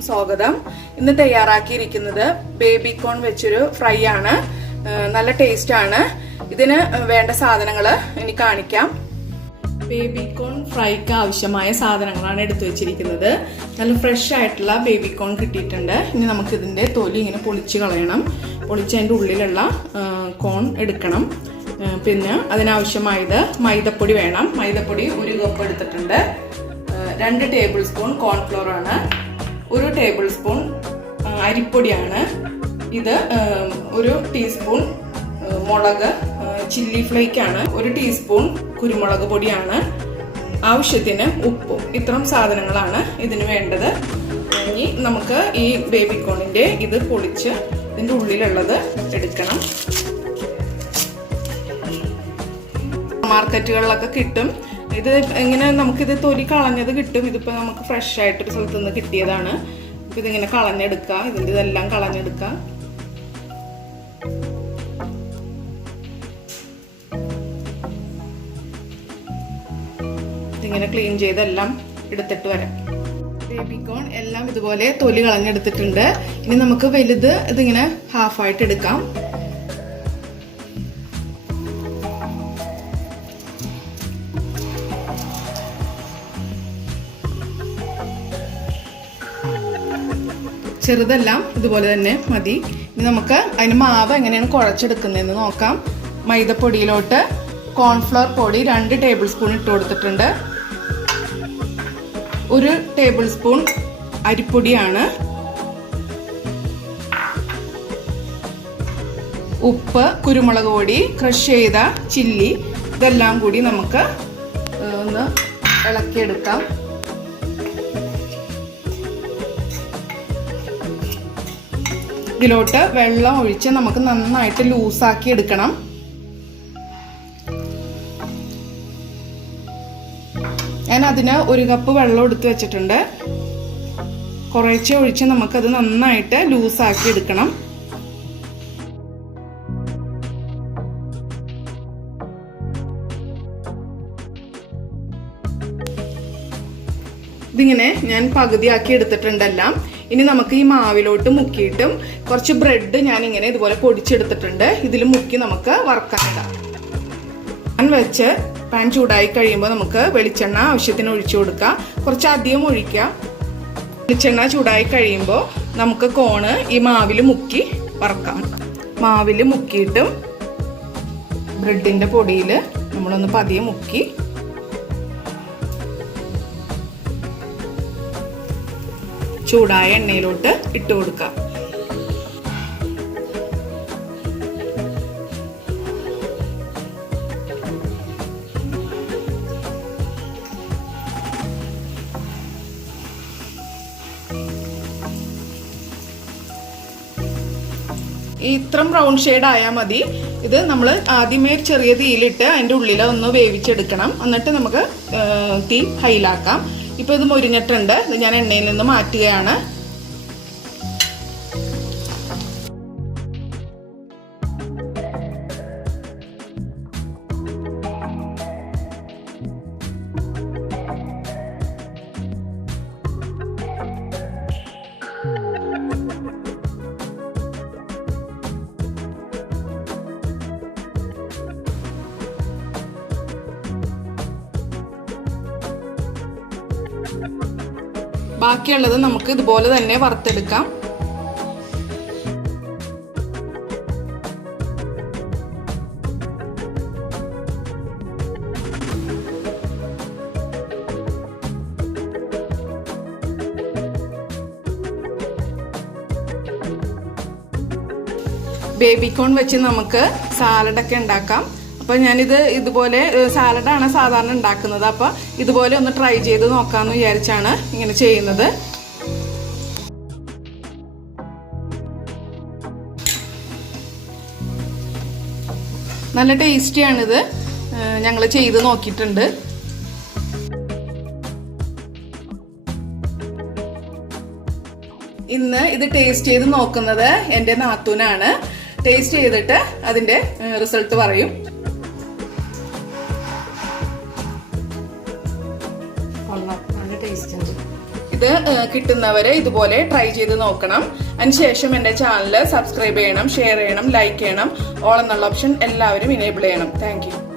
എല്ലാവർക്കും സ്വാഗതം. ഇന്ന് തയ്യാറാക്കിയിരിക്കുന്നത് ബേബി കോൺ വെച്ചൊരു ഫ്രൈ ആണ്. നല്ല ടേസ്റ്റ് ആണ്. ഇതിന് വേണ്ട സാധനങ്ങൾ ഇനി കാണിക്കാം. ബേബി കോൺ ഫ്രൈക്ക് ആവശ്യമായ സാധനങ്ങളാണ് എടുത്തു വെച്ചിരിക്കുന്നത്. നല്ല ഫ്രഷ് ആയിട്ടുള്ള ബേബി കോൺ കിട്ടിയിട്ടുണ്ട്. ഇനി നമുക്ക് ഇതിന്റെ തൊലി ഇങ്ങനെ പൊളിച്ച് കളയണം. പൊളിച്ച് അതിൻ്റെ ഉള്ളിലുള്ള കോൺ എടുക്കണം. പിന്നെ അതിനാവശ്യമായത് മൈദപ്പൊടി വേണം. മൈദപ്പൊടി 1 കപ്പ് എടുത്തിട്ടുണ്ട്. 2 ടേബിൾ സ്പൂൺ കോൺഫ്ലോർ ആണ്. 1 ടേബിൾ സ്പൂൺ അരിപ്പൊടിയാണ്. ഇത് 1 ടീസ്പൂൺ മുളക് ചില്ലി ഫ്ലേക്ക് ആണ്. 1 ടീസ്പൂൺ കുരുമുളക് പൊടിയാണ്. ആവശ്യത്തിന് ഉപ്പും. ഇത്രയും സാധനങ്ങളാണ് ഇതിന് വേണ്ടത്. ഇനി നമുക്ക് ഈ ബേബി കോണിന്റെ ഇത് പൊളിച്ച് ഇതിന്റെ ഉള്ളിലുള്ളത് എടുക്കണം. മാർക്കറ്റുകളിലൊക്കെ കിട്ടും. ഇത് ഇങ്ങനെ നമുക്കിത് തൊലി കളഞ്ഞത് കിട്ടും. ഇതിപ്പോൾ നമുക്ക് ഫ്രഷ് ആയിട്ടൊരു സ്ഥലത്ത് നിന്ന് കിട്ടിയതാണ്. അപ്പോൾ ഇതിങ്ങനെ കളഞ്ഞെടുക്കുക. ഇതിൻ്റെ ഇതെല്ലാം കളഞ്ഞെടുക്കുക. ഇതിങ്ങനെ ക്ലീൻ ചെയ്തെല്ലാം എടുത്തിട്ട് വരാം. ബേബി കോൺ എല്ലാം ഇതുപോലെ തൊലി കളഞ്ഞെടുത്തിട്ടുണ്ട്. ഇനി നമുക്ക് വലുത് ഇതിങ്ങനെ ഹാഫായിട്ട് എടുക്കാം. ചെറുതെല്ലാം ഇതുപോലെ തന്നെ മതി. ഇനി നമുക്ക് അതിന് മാവ് എങ്ങനെയാണ് കുഴച്ചെടുക്കുന്നതെന്ന് നോക്കാം. മൈദപ്പൊടിയിലോട്ട് കോൺഫ്ലവർ പൊടി 2 ടേബിൾ സ്പൂൺ ഇട്ട് കൊടുത്തിട്ടുണ്ട്. 1 ടേബിൾ സ്പൂൺ അരിപ്പൊടിയാണ്. ഉപ്പ്, കുരുമുളക് പൊടി, ക്രഷ് ചെയ്ത ചില്ലി, ഇതെല്ലാം കൂടി നമുക്ക് ഒന്ന് ഇളക്കിയെടുക്കാം. ഇതിലോട്ട് വെള്ളം ഒഴിച്ച് നമുക്ക് നന്നായിട്ട് ലൂസാക്കി എടുക്കണം. ഞാൻ അതിന് 1 കപ്പ് വെള്ളം എടുത്ത് വെച്ചിട്ടുണ്ട്. കുറേശ്ശെ ഒഴിച്ച് നമുക്കത് നന്നായിട്ട് ലൂസാക്കി എടുക്കണം. ഇതിങ്ങനെ ഞാൻ പകുതിയാക്കി എടുത്തിട്ടുണ്ടെല്ലാം. ഇനി നമുക്ക് ഈ മാവിലോട്ട് മുക്കിയിട്ടും കുറച്ച് ബ്രെഡ് ഞാൻ ഇങ്ങനെ ഇതുപോലെ പൊടിച്ചെടുത്തിട്ടുണ്ട്. ഇതിൽ മുക്കി നമുക്ക് വറുക്കാനിടാം. പാൻ വെച്ച് പാൻ ചൂടായി കഴിയുമ്പോൾ നമുക്ക് വെളിച്ചെണ്ണ ആവശ്യത്തിന് ഒഴിച്ചു കൊടുക്കാം. കുറച്ച് അധികം ഒഴിക്കുക. വെളിച്ചെണ്ണ ചൂടായി കഴിയുമ്പോൾ നമുക്ക് കോണ് ഈ മാവിൽ മുക്കി വറക്കാം. മാവിൽ മുക്കിയിട്ടും ബ്രെഡിന്റെ പൊടിയിൽ നമ്മളൊന്ന് പതിയെ മുക്കി ചൂടായ എണ്ണയിലോട്ട് ഇട്ട് കൊടുക്കാം. ഇത്രയും ബ്രൗൺ ഷെയ്ഡ് ആയാൽ മതി. ഇത് നമ്മൾ ആദ്യമേ ചെറിയ തീയിലിട്ട് അതിൻ്റെ ഉള്ളിൽ ഒന്ന് വേവിച്ചെടുക്കണം. എന്നിട്ട് നമുക്ക് തീ ഹൈയിലാക്കാം. ഇപ്പോൾ ഇത് മൊരിഞ്ഞിട്ടുണ്ട്. ഇത് ഞാൻ എണ്ണയിൽ നിന്ന് മാറ്റുകയാണ്. ബാക്കിയുള്ളത് നമുക്ക് ഇതുപോലെ തന്നെ വറുത്തെടുക്കാം. ബേബി കോൺ വെച്ച് നമുക്ക് സാലഡൊക്കെ ഉണ്ടാക്കാം. അപ്പോൾ ഞാനിത് ഇതുപോലെ സാലഡാണ് സാധാരണ ഉണ്ടാക്കുന്നത്. അപ്പോൾ ഇതുപോലെ ഒന്ന് ട്രൈ ചെയ്ത് നോക്കാമെന്ന് വിചാരിച്ചാണ് ഇങ്ങനെ ചെയ്യുന്നത്. നല്ല ടേസ്റ്റിയാണിത്. ഞങ്ങൾ ചെയ്ത് നോക്കിയിട്ടുണ്ട്. ഇന്ന് ഇത് ടേസ്റ്റ് ചെയ്ത് നോക്കുന്നത് എൻ്റെ നാത്തൂനാണ്. ടേസ്റ്റ് ചെയ്തിട്ട് അതിൻ്റെ റിസൾട്ട് പറയും. ഇത് കിട്ടുന്നവര് ഇതുപോലെ ട്രൈ ചെയ്ത് നോക്കണം. അതിനുശേഷം എന്റെ ചാനൽ സബ്സ്ക്രൈബ് ചെയ്യണം, ഷെയർ ചെയ്യണം, ലൈക്ക് ചെയ്യണം. ഓൾ എന്നുള്ള ഓപ്ഷൻ എല്ലാവരും ഇനേബിൾ ചെയ്യണം. Thank you.